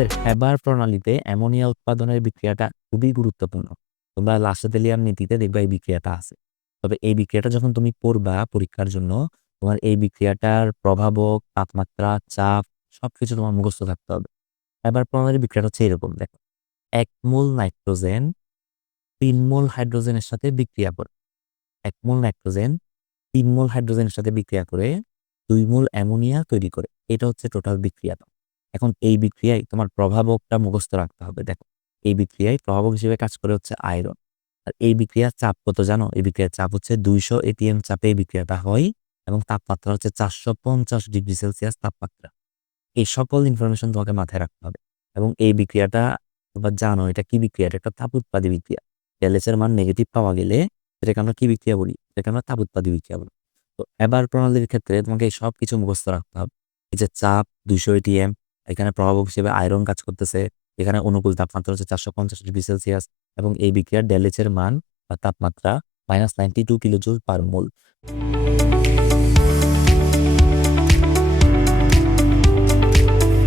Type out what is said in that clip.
আমাদের হ্যাবার প্রণালীতে অ্যামোনিয়া উৎপাদনের বিক্রিয়াটা খুবই গুরুত্বপূর্ণ। তোমরা লাসেটেলিয়ার নীতিতে দেখবা এই বিক্রিয়াটা আছে। তবে এই বিক্রিয়াটা যখন তুমি পড়বা পরীক্ষার জন্য, তোমার এই বিক্রিয়াটার প্রভাবক, তাপমাত্রা, চাপ সবকিছু তোমার মুখস্থ থাকতে হবে। হ্যাবার প্রণালীর বিক্রিয়াটা হচ্ছে এরকম দেখো। ১ মোল নাইট্রোজেন ৩ মোল হাইড্রোজেনের সাথে বিক্রিয়া করে। ১ মোল নাইট্রোজেন ৩ মোল হাইড্রোজেনের সাথে বিক্রিয়া করে ২ মোল অ্যামোনিয়া তৈরি করে। এটা হচ্ছে টোটাল বিক্রিয়াটা। এখন এই বিক্রিয়ায় তোমার প্রভাবকটা মুখস্থ রাখতে হবে। দেখো, এই বিক্রিয়ায় প্রভাবক হিসেবে কাজ করে হচ্ছে আয়রন। আর এই বিক্রিয়ার চাপ কত জানো? এই বিক্রিয়ার চাপ হচ্ছে ২০০ এটিএম চাপে এই বিক্রিয়াটা হয় এবং তাপমাত্রা হচ্ছে ৪৫০ ডিগ্রি সেলসিয়াস তাপমাত্রা। এই সকল ইনফরমেশন তোমাকে মাথায় রাখতে হবে। এবং এই বিক্রিয়াটা তোমরা জানো এটা কি বিক্রিয়া? এটা একটা তাপ উৎপাদী বিক্রিয়া। LH এর মান নেগেটিভ পাওয়া গেলে এটাকে আমরা কি বিক্রিয়া বলি? এটাকে আমরা তাপ উৎপাদী বিক্রিয়া বলি। তো এবার প্রণালীর ক্ষেত্রে তোমাকে এই সবকিছু মুখস্থ রাখতে হবে। এই যে চাপ ২০০ এটিএম, এখানে প্রভাবক হিসেবে আয়রন কাজ করতেছে, এখানে অনুকূল তাপমাত্রা হচ্ছে ৪৫০ ডিগ্রি সেলসিয়াস এবং এই বিক্রিয়ার ΔH এর মান বা তাপমাত্রা -92 কিলোজুল পার মোল।